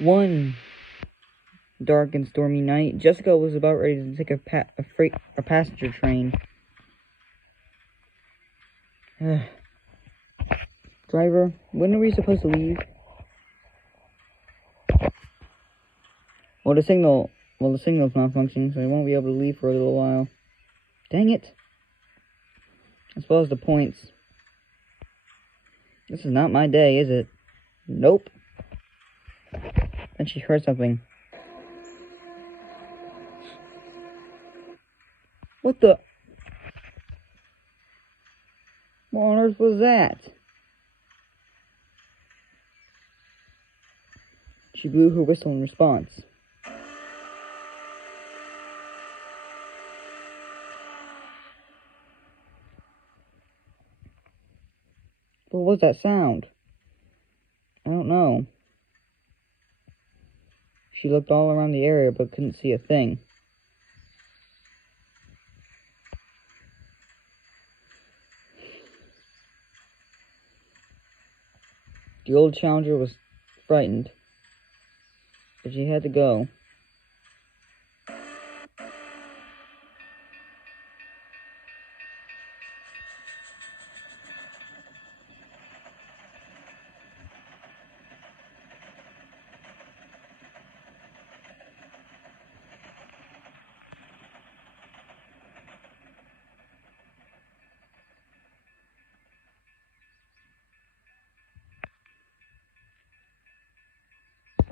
One dark and stormy night, Jessica was about ready to take a passenger train. Driver, when are we supposed to leave? Well, the signal's malfunctioning, so I won't be able to leave for a little while. Dang it. As well as the points. This is not my day, is it? Nope. Then she heard something. What the? What on earth was that? She blew her whistle in response. What was that sound? I don't know. She looked all around the area but couldn't see a thing. The old challenger was frightened, but she had to go.